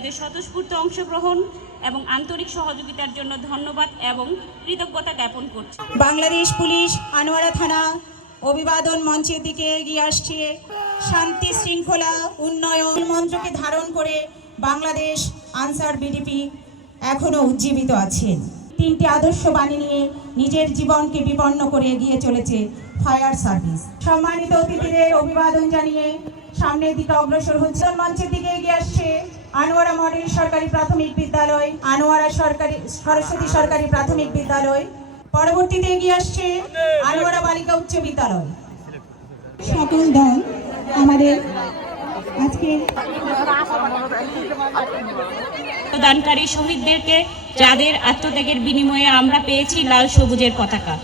আপনাদের স্বতঃস্ফূর্ত অংশগ্রহণ এবং আন্তরিক সহযোগিতার জন্য ধন্যবাদ এবং কৃতজ্ঞতা জ্ঞাপন করছি। বাংলাদেশ পুলিশ আনোয়ারা থানা অভিবাদন মঞ্চের দিকে এগিয়ে আসছে। শান্তি শৃঙ্খলা উন্নয়ন মন্ত্রকে ধারণ করে বাংলাদেশ আনসার বিডিপি এখনও উজ্জীবিত আছেন। তিনটি আদর্শ বাণী নিয়ে নিজের জীবনকে বিপন্ন করে এগিয়ে চলেছে ফায়ার সার্ভিস। সম্মানিত অতিথিদের অভিবাদন জানিয়ে সামনের দিকে অগ্রসর হচ্ছে। মঞ্চের দিকে এগিয়ে আসছে আনোয়ারা মডেল সরকারি প্রাথমিক বিদ্যালয়, আনোয়ারা সরস্বতী সরকারি প্রাথমিক বিদ্যালয়। পরবর্তীতে এগিয়ে আসছে আনোয়ারা বালিকা উচ্চ বিদ্যালয়। সকল দল আমাদের আজকে প্রদানকারী শহীদদেরকে, যাদের আত্মত্যাগের বিনিময়ে আমরা পেয়েছি লাল সবুজের পতাকা,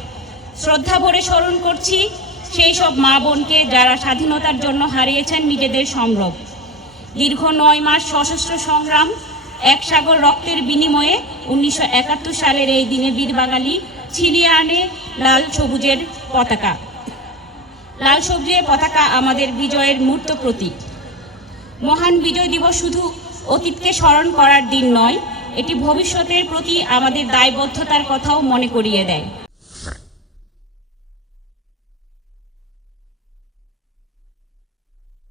শ্রদ্ধা ভরে স্মরণ করছি সেই সব মা বোনকে যারা স্বাধীনতার জন্য হারিয়েছেন নিজেদের সম্ভ্রম। দীর্ঘ 9 মাস সশস্ত্র সংগ্রাম, এক সাগর রক্তের বিনিময়ে 1971 সালের এই দিনে বীর বাঙালি ছিনিয়ে আনে লাল সবুজের পতাকা। লাল সবুজের পতাকা আমাদের বিজয়ের মূর্ত প্রতীক। মহান বিজয় দিবস শুধু অতীতকে স্মরণ করার দিন নয়, এটি ভবিষ্যতের প্রতি আমাদের দায়বদ্ধতার কথাও মনে করিয়ে দেয়।